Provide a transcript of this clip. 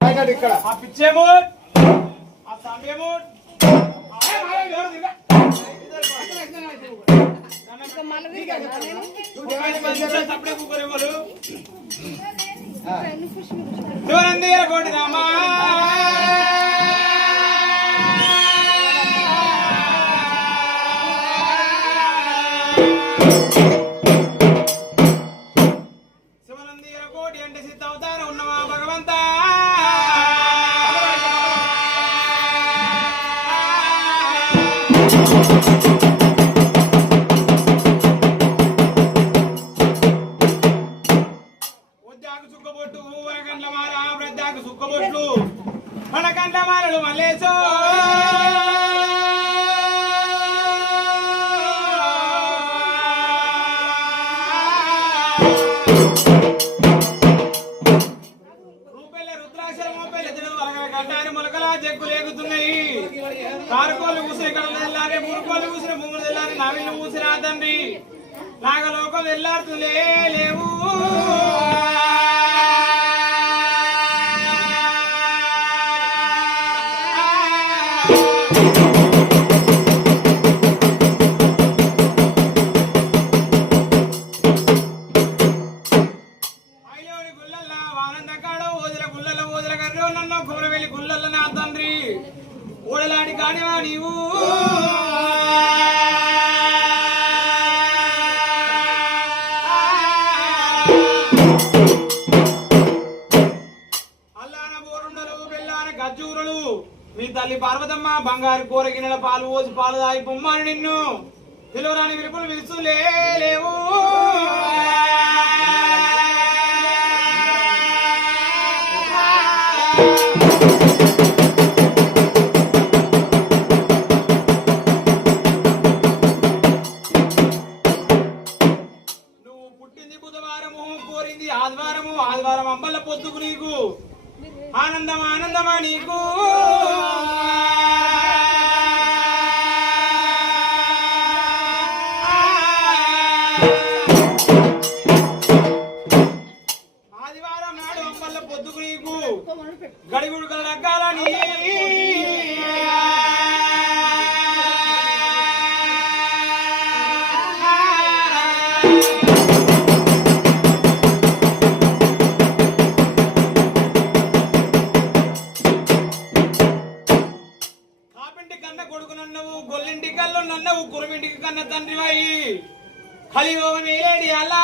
ఇక్కడ ఆ పిచ్చేమో ఆ సమయము తప్పుడే కూకోరేవాళ్ళు శివనందీర కోటి రామా శివనందీర కోటి అంటే సిద్ధ అవతారం ఉన్నవా భగవంతా సుక్కబొట్టు వరకండ్ల మాల ప్రత్యాకు సుక్కబొట్లు మనకండ్ల మాలలు మల్లేసో రూపెల్ల రుద్రాక్షర మోపెల్ల తినదు వరగల కట్టారు మొలకలా చెక్కులు ఎగుతున్నాయి కారుకోళ్ళు కూసిన కడలు తెల్లారి మూడుకోళ్ళు కూసిన భూములు తెల్లారి నవిళ్ళు కూసిన తండ్రి నాగలోకం తెల్లారుతుందే లేవు ఓడలాడి కానివా నీవు అల్లాన బోరుండలు బెల్లాన గజ్జూరులు మీ తల్లి పార్వతమ్మ బంగారు కూరగినెల పాలు పోసి పాలు దాగి పొమ్మని నిన్ను పిలువరాని విలుపులు పిలుచులే లేవు ఆదివారం అంబల పొద్దుకు నీకు ఆనందం ఆనందమా నీకు ఆదివారం నాడు అంబల పొద్దుకు నీకు గడిగుడుకలు దగ్గాలని కొడుకునన్నవు గొల్లింటి కళ్ళు నన్నవు కురుమింటికి కన్న తండ్రి వాయి హలి ఓ నేరేడి అలా